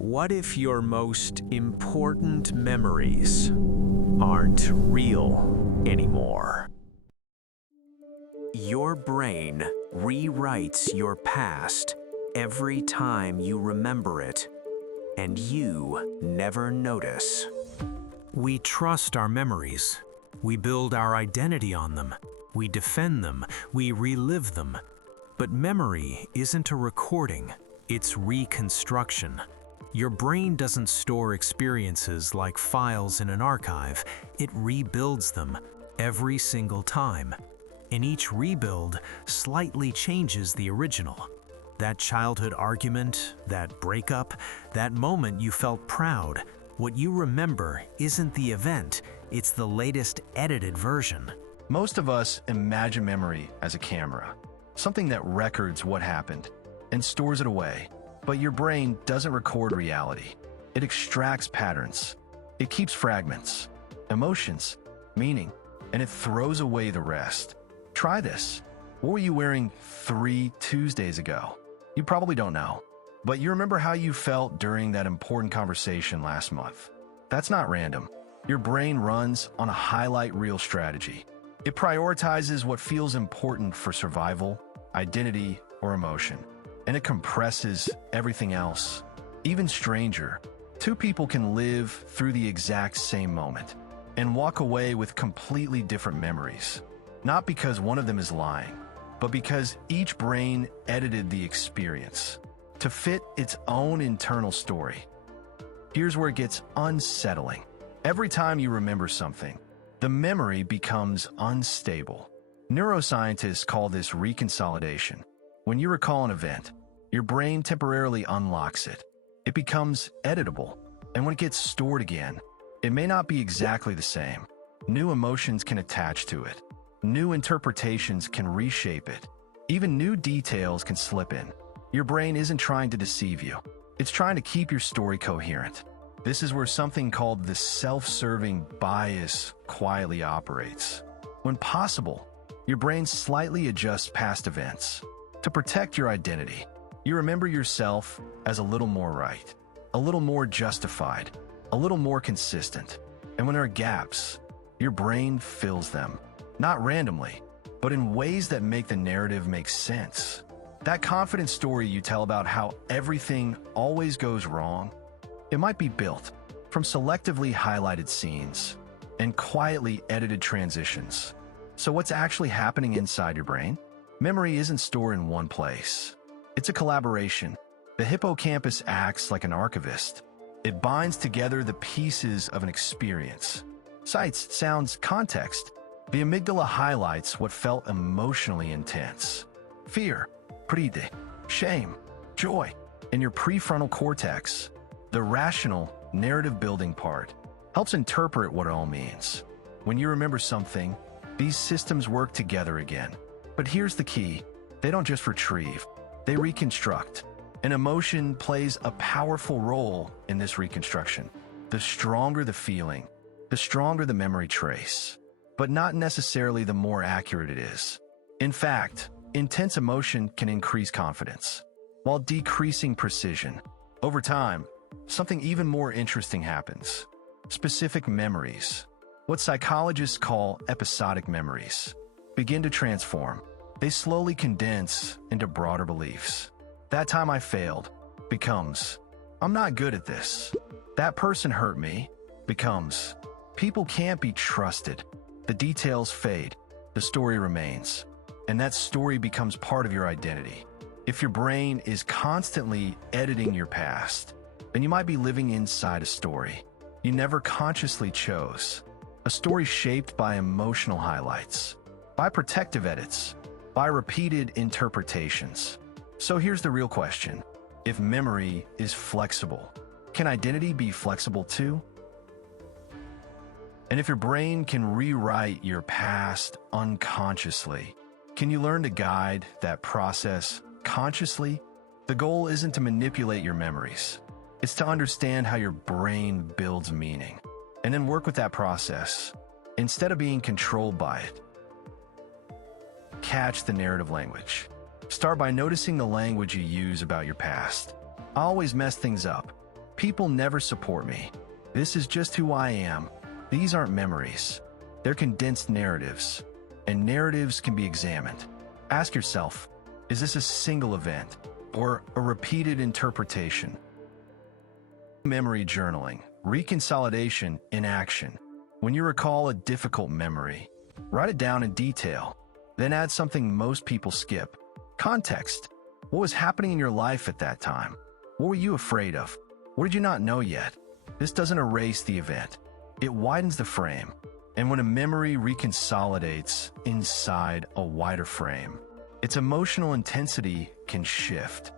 What if your most important memories aren't real anymore? Your brain rewrites your past every time you remember it, and you never notice. We trust our memories. We build our identity on them. We defend them. We relive them. But memory isn't a recording. It's reconstruction. Your brain doesn't store experiences like files in an archive. It rebuilds them every single time. And each rebuild slightly changes the original. That childhood argument, that breakup, that moment you felt proud, what you remember isn't the event, it's the latest edited version. Most of us imagine memory as a camera, something that records what happened and stores it away. But your brain doesn't record reality. It extracts patterns. It keeps fragments, emotions, meaning, and it throws away the rest. Try this. What were you wearing 3 Tuesdays ago? You probably don't know, but you remember how you felt during that important conversation last month. That's not random. Your brain runs on a highlight reel strategy. It prioritizes what feels important for survival, identity, or emotion, and it compresses everything else. Even stranger, two people can live through the exact same moment and walk away with completely different memories. Not because one of them is lying, but because each brain edited the experience to fit its own internal story. Here's where it gets unsettling. Every time you remember something, the memory becomes unstable. Neuroscientists call this reconsolidation. When you recall an event, your brain temporarily unlocks it. It becomes editable, and when it gets stored again, it may not be exactly the same. New emotions can attach to it. New interpretations can reshape it. Even new details can slip in. Your brain isn't trying to deceive you. It's trying to keep your story coherent. This is where something called the self-serving bias quietly operates. When possible, your brain slightly adjusts past events to protect your identity. You remember yourself as a little more right, a little more justified, a little more consistent. And when there are gaps, your brain fills them. Not randomly, but in ways that make the narrative make sense. That confident story you tell about how everything always goes wrong, it might be built from selectively highlighted scenes and quietly edited transitions. So what's actually happening inside your brain? Memory isn't stored in one place. It's a collaboration. The hippocampus acts like an archivist. It binds together the pieces of an experience. Sights, sounds, context. The amygdala highlights what felt emotionally intense. Fear, pride, shame, joy. And your prefrontal cortex, the rational, narrative-building part, helps interpret what it all means. When you remember something, these systems work together again. But here's the key. They don't just retrieve. They reconstruct. An emotion plays a powerful role in this reconstruction. The stronger the feeling, the stronger the memory trace, but not necessarily the more accurate it is. In fact, intense emotion can increase confidence, while decreasing precision. Over time, something even more interesting happens. Specific memories, what psychologists call episodic memories, begin to transform. They slowly condense into broader beliefs. That time I failed becomes, I'm not good at this. That person hurt me becomes, people can't be trusted. The details fade, the story remains, and that story becomes part of your identity. If your brain is constantly editing your past, then you might be living inside a story you never consciously chose. A story shaped by emotional highlights, by protective edits, by repeated interpretations. So here's the real question. If memory is flexible, can identity be flexible too? And if your brain can rewrite your past unconsciously, can you learn to guide that process consciously? The goal isn't to manipulate your memories. It's to understand how your brain builds meaning, and then work with that process, instead of being controlled by it. Catch the narrative language. Start by noticing the language you use about your past. I always mess things up. People never support me. This is just who I am. These aren't memories. They're condensed narratives, and narratives can be examined. Ask yourself, is this a single event or a repeated interpretation? Memory journaling, reconsolidation in action. When you recall a difficult memory, write it down in detail, then add something most people skip. Context. What was happening in your life at that time? What were you afraid of? What did you not know yet? This doesn't erase the event. It widens the frame. And when a memory reconsolidates inside a wider frame, its emotional intensity can shift.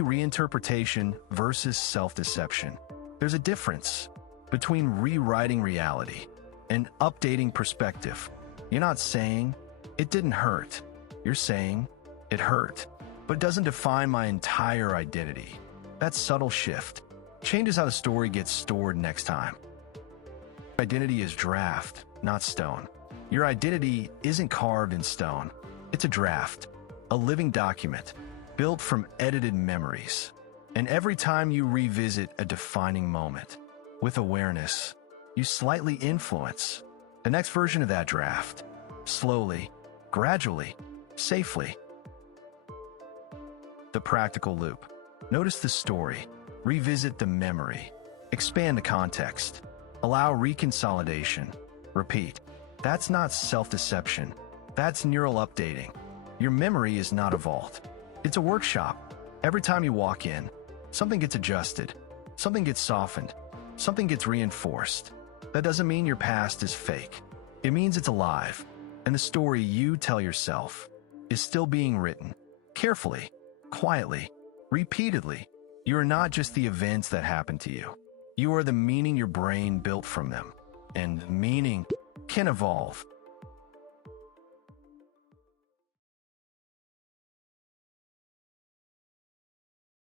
Reinterpretation versus self-deception. There's a difference between rewriting reality and updating perspective. You're not saying, it didn't hurt. You're saying, it hurt, but it doesn't define my entire identity. That subtle shift changes how the story gets stored next time. Identity is draft, not stone. Your identity isn't carved in stone. It's a draft, a living document, built from edited memories. And every time you revisit a defining moment, with awareness, you slightly influence the next version of that draft. Slowly, gradually, safely. The practical loop. Notice the story, revisit the memory, expand the context, allow reconsolidation, repeat. That's not self-deception. That's neural updating. Your memory is not a vault. It's a workshop. Every time you walk in, something gets adjusted, something gets softened, something gets reinforced. That doesn't mean your past is fake. It means it's alive, and the story you tell yourself is still being written. Carefully, quietly, repeatedly. You are not just the events that happen to you. You are the meaning your brain built from them. And meaning can evolve.